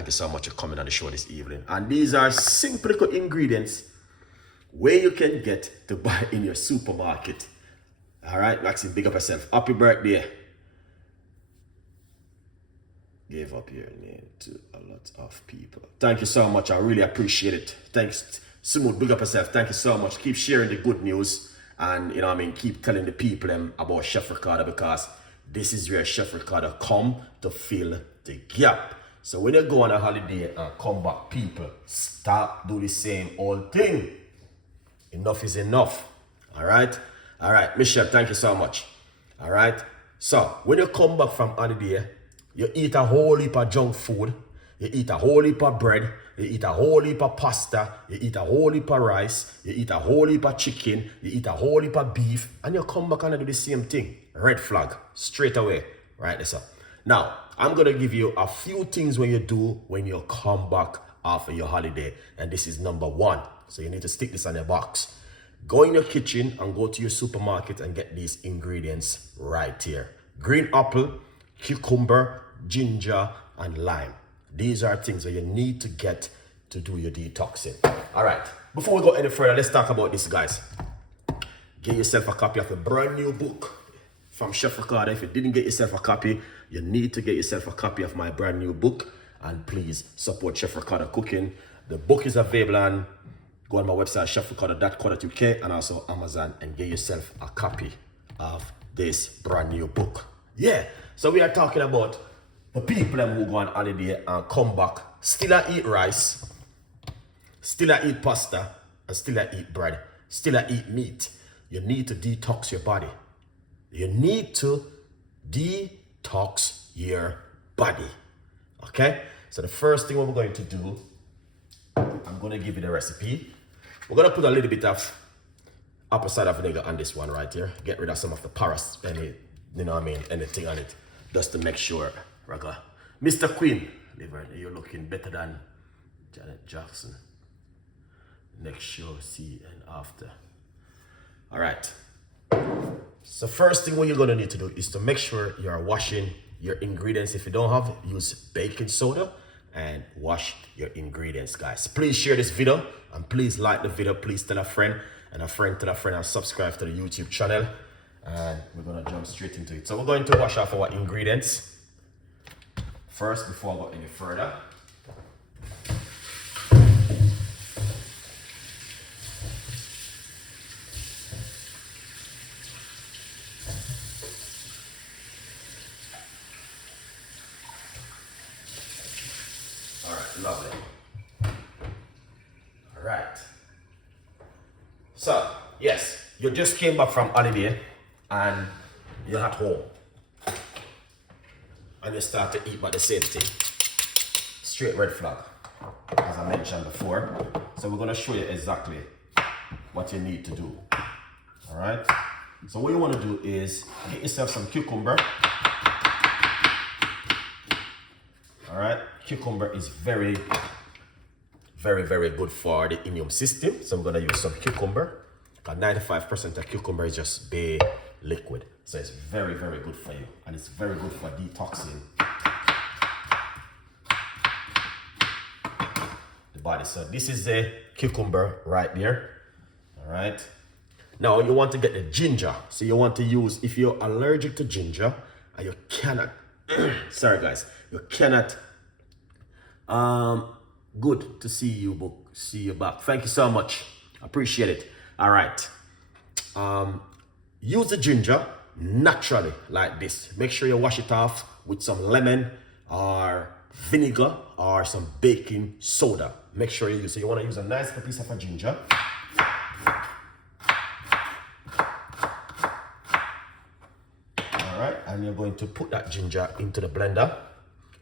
Thank you so much for coming on the show this evening. And these are simple little ingredients where you can get to buy in your supermarket. All right, Maxine, big up yourself. Happy birthday. Gave up your name to a lot of people. Thank you so much. I really appreciate it. Thanks, Smooth. Big up yourself. Thank you so much. Keep sharing the good news, and keep telling the people about Chef Ricardo, because this is where Chef Ricardo come to fill the gap. So when you go on a holiday and come back, people, stop do the same old thing. Enough is enough. All right? All right, Michelle, thank you so much. All right? So when you come back from holiday, you eat a whole heap of junk food, you eat a whole heap of bread, you eat a whole heap of pasta, you eat a whole heap of rice, you eat a whole heap of chicken, you eat a whole heap of beef, and you come back and do the same thing. Red flag, straight away. Right, this up. Now, I'm going to give you a few things when you do when you come back after your holiday. And this is number 1. So you need to stick this on your box. Go in your kitchen and go to your supermarket and get these ingredients right here. Green apple, cucumber, ginger, and lime. These are things that you need to get to do your detoxing. All right, before we go any further, let's talk about this, guys. Get yourself a copy of a brand new book from Chef Ricardo. If you didn't get yourself a copy, you need to get yourself a copy of my brand new book. And please support Chef Ricardo Cooking. The book is available on, go on my website, chefricardo.co.uk, and also Amazon, and get yourself a copy of this brand new book. Yeah, so we are talking about the people who go on holiday and come back, still I eat rice, still I eat pasta, and still I eat bread, still I eat meat. You need to detox your body. You need to detox your body. Okay? So the first thing what we're going to do, I'm going to give you the recipe. We're going to put a little bit of apple cider vinegar on this one right here. Get rid of some of the paras, anything on it, just to make sure. Mr. Queen, you're looking better than Janet Jackson. Next show, see and after. All right. So first thing what you're gonna need to do is to make sure you are washing your ingredients. If you don't have, use baking soda and wash your ingredients, guys. Please share this video and please like the video. Please tell a friend and a friend tell a friend and subscribe to the YouTube channel. And we're gonna jump straight into it. So we're going to wash off our ingredients first before I go any further. All right, lovely. All right. So, yes, you just came back from holiday and you're at home and you start to eat by the same thing. Straight red flag, as I mentioned before. So we're gonna show you exactly what you need to do. All right. So what you want to do is get yourself some cucumber. All right. Cucumber is very, very, very good for the immune system. So we're gonna use some cucumber. 95% of cucumber is just bay liquid. So it's very, very good for you. And it's very good for detoxing the body. So this is the cucumber right there. All right. Now you want to get the ginger. So you want to use, if you're allergic to ginger and you cannot, sorry guys, you cannot, good to see you, see you back. Thank you so much. Appreciate it. All right. Use the ginger naturally like this. Make sure you wash it off with some lemon or vinegar or some baking soda. Make sure you use it. You want to use a nice piece of a ginger. All right, and you're going to put that ginger into the blender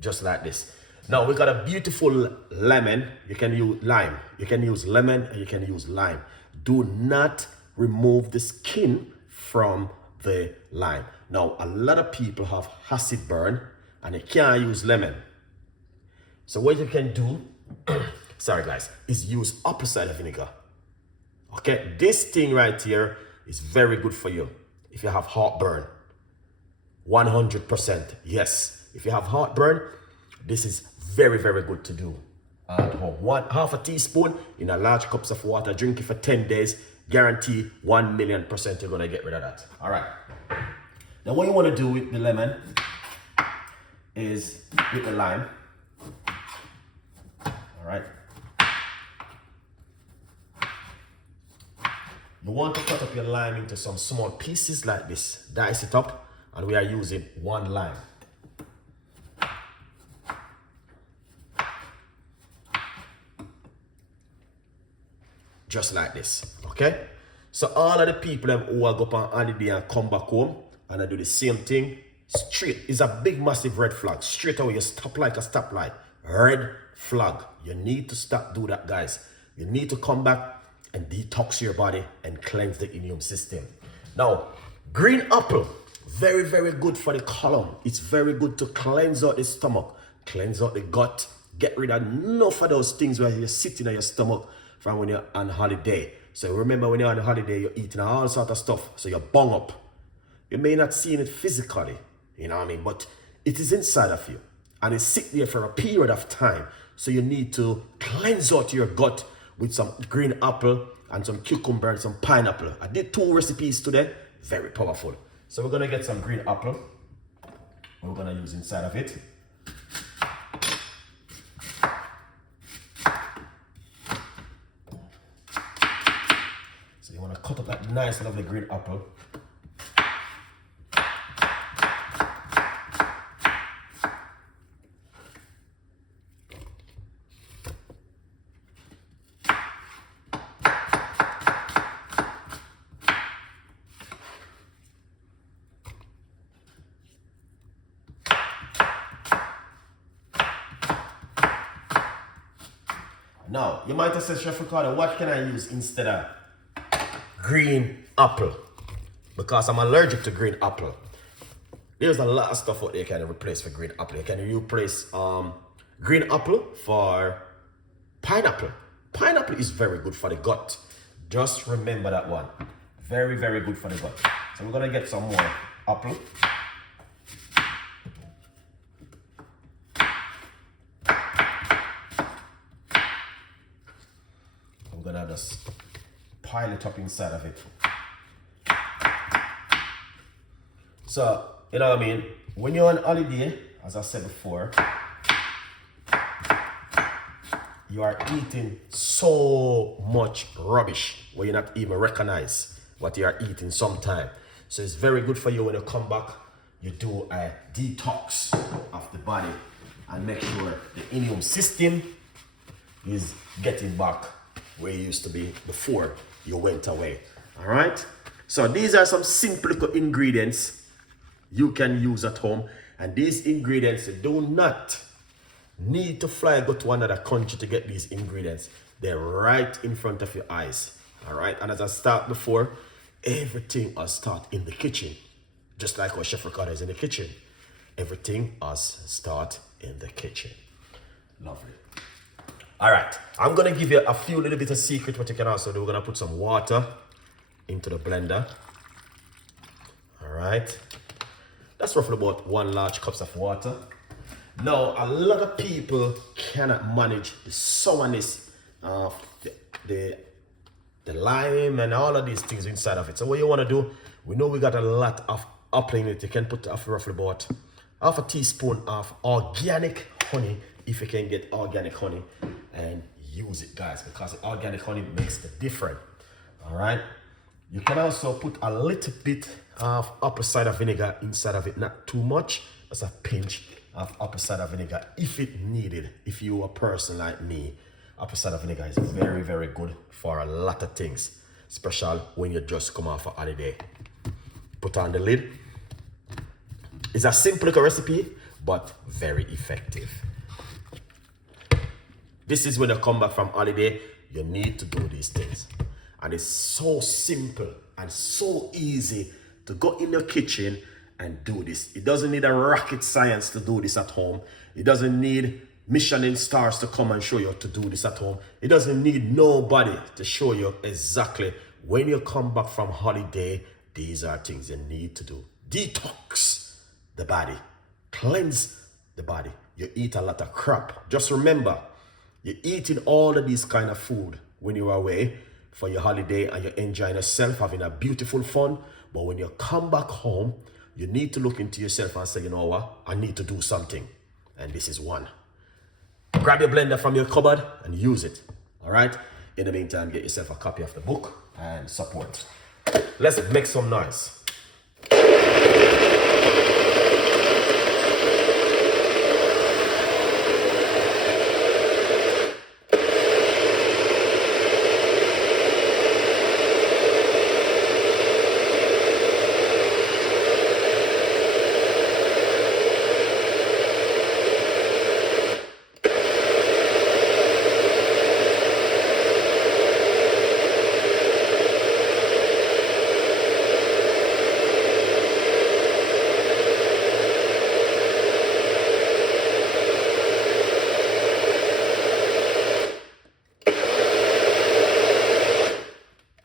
just like this. Now we got a beautiful lemon. You can use lime. You can use lemon and you can use lime. Do not remove the skin from the lime. Now, a lot of people have acid burn and they can't use lemon. So what you can do, sorry guys, is use apple cider vinegar. Okay, this thing right here is very good for you if you have heartburn. 100%, yes. If you have heartburn, this is very, very good to do at home. Half a teaspoon in a large cups of water. Drink it for 10 days. Guarantee 1,000,000% you're gonna get rid of that. All right. Now what you wanna do with the lemon is with the lime. All right. You want to cut up your lime into some small pieces like this. Dice it up, and we are using 1 lime. Just like this, okay? So all of the people who are go up on holiday and come back home and I do the same thing, straight is a big massive red flag. Straight away, you stop like a stoplight. Red flag. You need to stop do that, guys. You need to come back and detox your body and cleanse the immune system. Now, green apple, very, very good for the colon. It's very good to cleanse out the stomach, cleanse out the gut, get rid of enough of those things where you're sitting in your stomach from when you're on holiday. So remember, when you're on holiday, you're eating all sorts of stuff, so you're bung up. You may not see it physically, you know what I mean, but it is inside of you, and it's sit there for a period of time. So you need to cleanse out your gut with some green apple and some cucumber and some pineapple. I did 2 recipes today, very powerful. So we're gonna get some green apple. We're gonna use inside of it. So you wanna cut up that nice, lovely green apple. Now, you might have said, Chef Ricardo, what can I use instead of green apple? Because I'm allergic to green apple. There's a lot of stuff out there you can replace for green apple. You can replace green apple for pineapple. Pineapple is very good for the gut. Just remember that one. Very, very good for the gut. So we're gonna get some more apple. I'm gonna just pile it up inside of it. So, you know what I mean? When you're on holiday, as I said before, you are eating so much rubbish where you not even recognize what you are eating sometime. So it's very good for you when you come back, you do a detox of the body and make sure the immune system is getting back where you used to be before you went away. All right, so these are some simple ingredients you can use at home, and these ingredients do not need to fly go to another country to get these ingredients. They're right in front of your eyes. All right, and as I start before, everything I start in the kitchen, just like our Chef Ricardo is in the kitchen. Everything us start in the kitchen. Lovely. All right, I'm gonna give you a few little bit of secret what you can also do. We're gonna put some water into the blender. All right, that's roughly about 1 large cup of water. Now, a lot of people cannot manage the sourness of the lime and all of these things inside of it. So what you wanna do, we know we got a lot of apple in it. You can put roughly about half a teaspoon of organic honey, if you can get organic honey, and use it, guys, because the organic honey makes the difference. All right, you can also put a little bit of apple cider vinegar inside of it, not too much, just a pinch of apple cider vinegar if it needed. If you're a person like me, apple cider vinegar is very, very good for a lot of things, especially when you just come off a holiday. Put on the lid. It's a simple little recipe, but very effective. This is when you come back from holiday, you need to do these things. And it's so simple and so easy to go in your kitchen and do this. It doesn't need a rocket science to do this at home. It doesn't need Michelin stars to come and show you to do this at home. It doesn't need nobody to show you exactly when you come back from holiday. These are things you need to do. Detox the body, cleanse the body. you eat a lot of crap. Just remember, you're eating all of these kind of food when you're away for your holiday and you're enjoying yourself, having a beautiful fun. But when you come back home, you need to look into yourself and say, you know what, I need to do something. And this is one. Grab your blender from your cupboard and use it. All right? In the meantime, get yourself a copy of the book and support. Let's make some noise.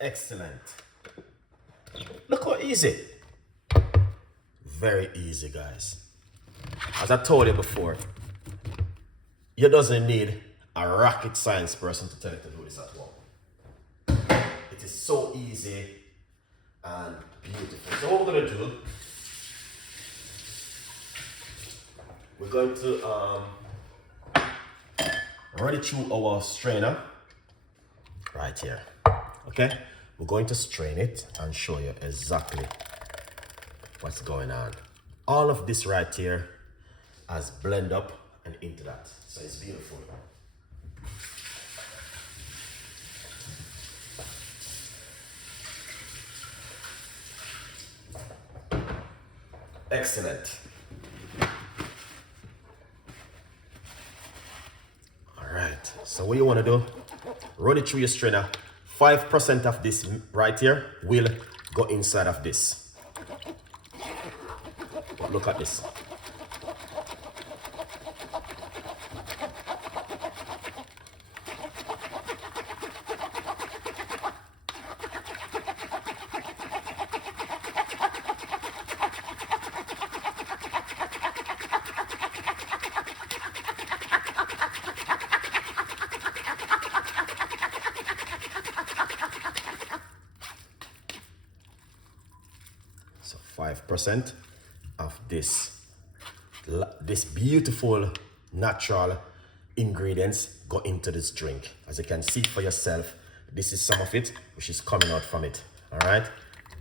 Excellent. Look how easy. Very easy, guys. As I told you before, you doesn't need a rocket science person to tell you to do this at home. It is so easy and beautiful. So what we're going to do, we're going to run it through our strainer right here. Okay, we're going to strain it and show you exactly what's going on. All of this right here has blend up and into that, so it's beautiful. Excellent. All right, so what you want to do, run it through your strainer. 5% of this right here will go inside of this. Look at this. So 5% of this beautiful natural ingredients go into this drink. As you can see for yourself, this is some of it which is coming out from it. All right,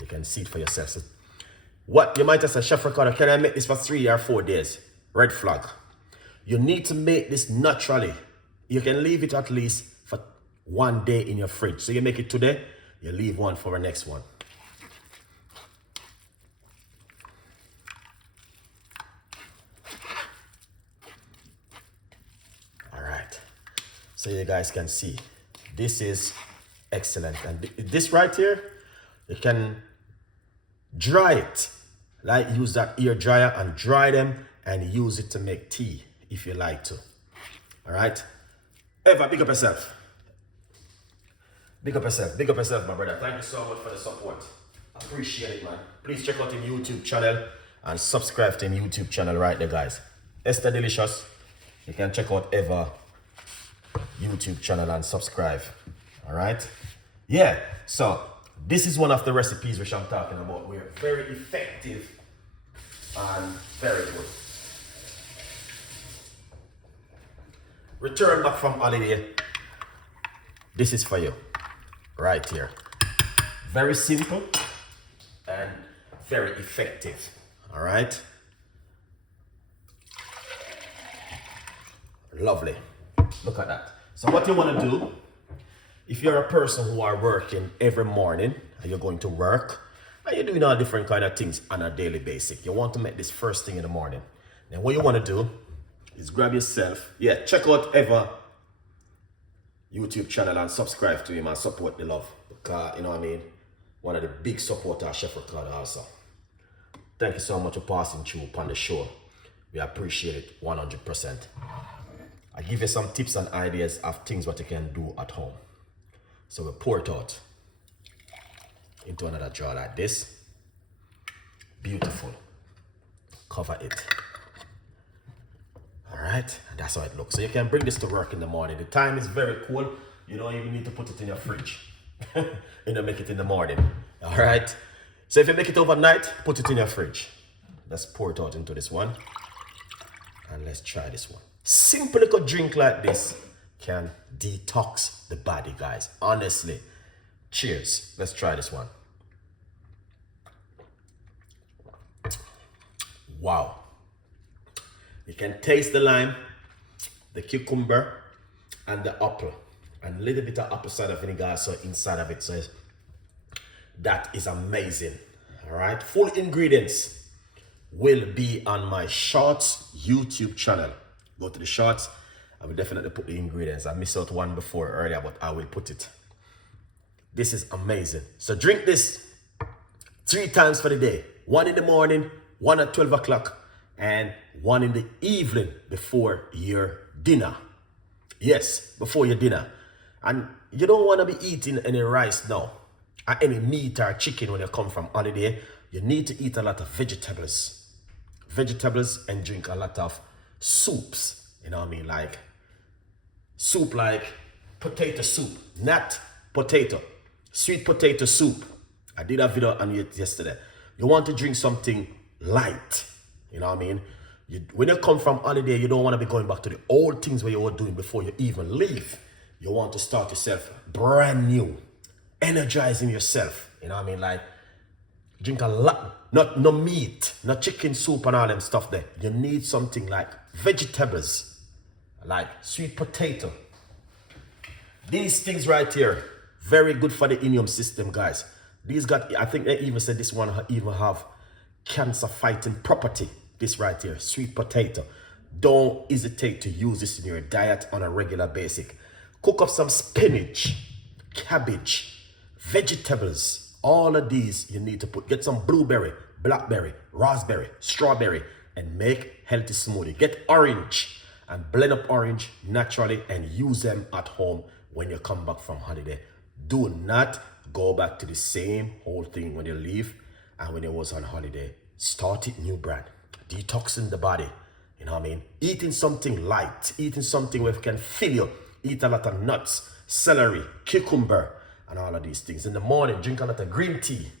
you can see it for yourself. So what you might have said, Chef Ricardo, can I make this for 3 or 4 days? Red flag. You need to make this naturally. You can leave it at least for 1 day in your fridge. So you make it today, you leave one for the next one. So you guys can see, this is excellent. And this right here, you can dry it. Like use that ear dryer and dry them and use it to make tea if you like to. All right? Eva, big up yourself. Big up yourself. Big up yourself, my brother. Thank you so much for the support. Appreciate it, man. Please check out him YouTube channel and subscribe to him YouTube channel right there, guys. Esther Delicious. You can check out Eva YouTube channel and subscribe. All right, yeah, so this is one of the recipes which I'm talking about. We're very effective and very good. Return back from holiday, this is for you right here. Very simple and very effective. All right, lovely. Look at that. So what you want to do, if you're a person who are working every morning and you're going to work and you're doing all different kind of things on a daily basis, you want to make this first thing in the morning. Then what you want to do is grab yourself, check out Eva YouTube channel and subscribe to him and support the love, because you know what I mean, one of the big supporters, Chef Ricardo also. Thank you so much for passing through upon the show. We appreciate it 100%. I give you some tips and ideas of things what you can do at home. So we pour it out into another jar like this. Beautiful. Cover it. All right, and that's how it looks. So you can bring this to work in the morning. The time is very cool. You don't even need to put it in your fridge. You know, make it in the morning. All right. So if you make it overnight, put it in your fridge. Let's pour it out into this one. And let's try this one. Simple little drink like this can detox the body, guys. Honestly. Cheers. Let's try this one. Wow. You can taste the lime, the cucumber, and the apple. And a little bit of apple cider vinegar so inside of it. So that is amazing. All right. Full ingredients will be on my Shorts YouTube channel. Go to the Shorts. I will definitely put the ingredients. I missed out one before earlier, but I will put it. This is amazing. So drink this 3 times for the day. 1 in the morning, 1 at 12 o'clock, and 1 in the evening before your dinner. Yes, before your dinner. And you don't want to be eating any rice now, or any meat or chicken when you come from holiday. You need to eat a lot of vegetables. Vegetables, and drink a lot of soups. You know what I mean? Like soup, like potato soup, not potato. Sweet potato soup. I did a video on it yesterday. You want to drink something light. You know what I mean? When you come from holiday, you don't want to be going back to the old things where you were doing before you even leave. You want to start yourself brand new. Energizing yourself. You know what I mean? Like, drink a lot. No meat, no chicken soup and all them stuff there. You need something like vegetables. Like sweet potato. These things right here, very good for the immune system, guys. These got, I think they even said this one even have cancer fighting property. This right here, sweet potato. Don't hesitate to use this in your diet on a regular basis. Cook up some spinach, cabbage, vegetables. All of these you need to put. Get some blueberry, blackberry, raspberry, strawberry, and make healthy smoothie. Get orange and blend up orange naturally and use them at home when you come back from holiday. Do not go back to the same whole thing when you leave and when you was on holiday. Start it new brand. Detoxing the body. You know what I mean? Eating something light. Eating something where it can fill you. Eat a lot of nuts, celery, cucumber, and all of these things. In the morning, drink a lot of green tea.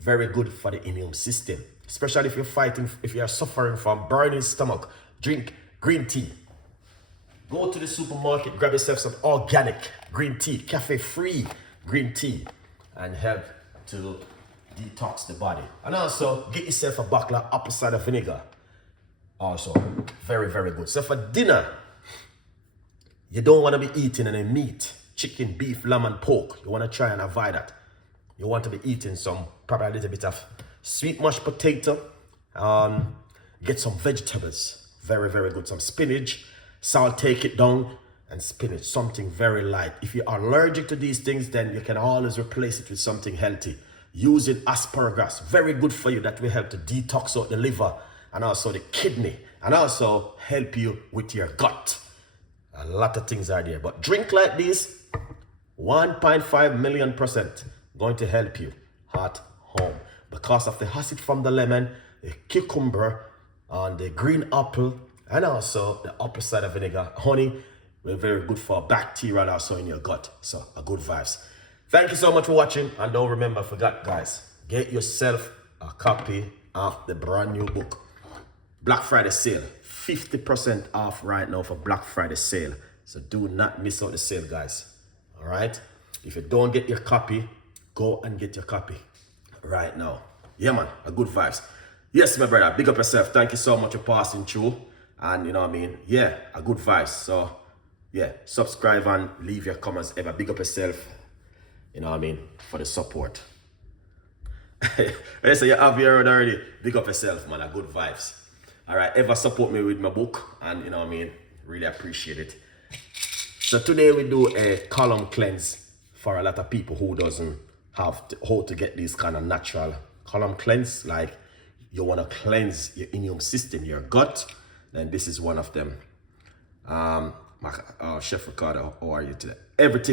Very good for the immune system. Especially if you're fighting, if you're suffering from burning stomach, drink green tea. Go to the supermarket, grab yourself some organic green tea, cafe-free green tea, and help to detox the body. And also, get yourself a bottle of apple cider vinegar. Also, very, very good. So for dinner, you don't want to be eating any meat, chicken, beef, lamb, and pork. You want to try and avoid that. You want to be eating probably a little bit of sweet mashed potato. Get some vegetables. Very, very good. Some spinach. Salt, take it down, and spinach. Something very light. If you are allergic to these things, then you can always replace it with something healthy. Using asparagus. Very good for you. That will help to detox out the liver and also the kidney. And also help you with your gut. A lot of things are there. But drink like this, 1.5 million % going to help you at home. Because of the acid from the lemon, the cucumber, and the green apple, and also the apple cider vinegar. Honey, we're very good for bacteria also in your gut. So a good vibes. Thank you so much for watching. And don't remember, forget guys, get yourself a copy of the brand new book. Black Friday sale. 50% off right now for Black Friday sale. So do not miss out the sale, guys. All right? If you don't get your copy, go and get your copy right now. Yeah, man. A good vibes. Yes, my brother. Big up yourself. Thank you so much for passing through. And you know what I mean? Yeah, a good vibes. So, yeah, subscribe and leave your comments ever. Big up yourself. You know what I mean? For the support. I say you have your word already. Big up yourself, man. A good vibes. All right, ever support me with my book, and you know what I mean, really appreciate it. So today we do a column cleanse for a lot of people who doesn't have how to get this kind of natural column cleanse. Like you want to cleanse your immune system, your gut, then this is one of them. Chef Ricardo, how are you today? Everything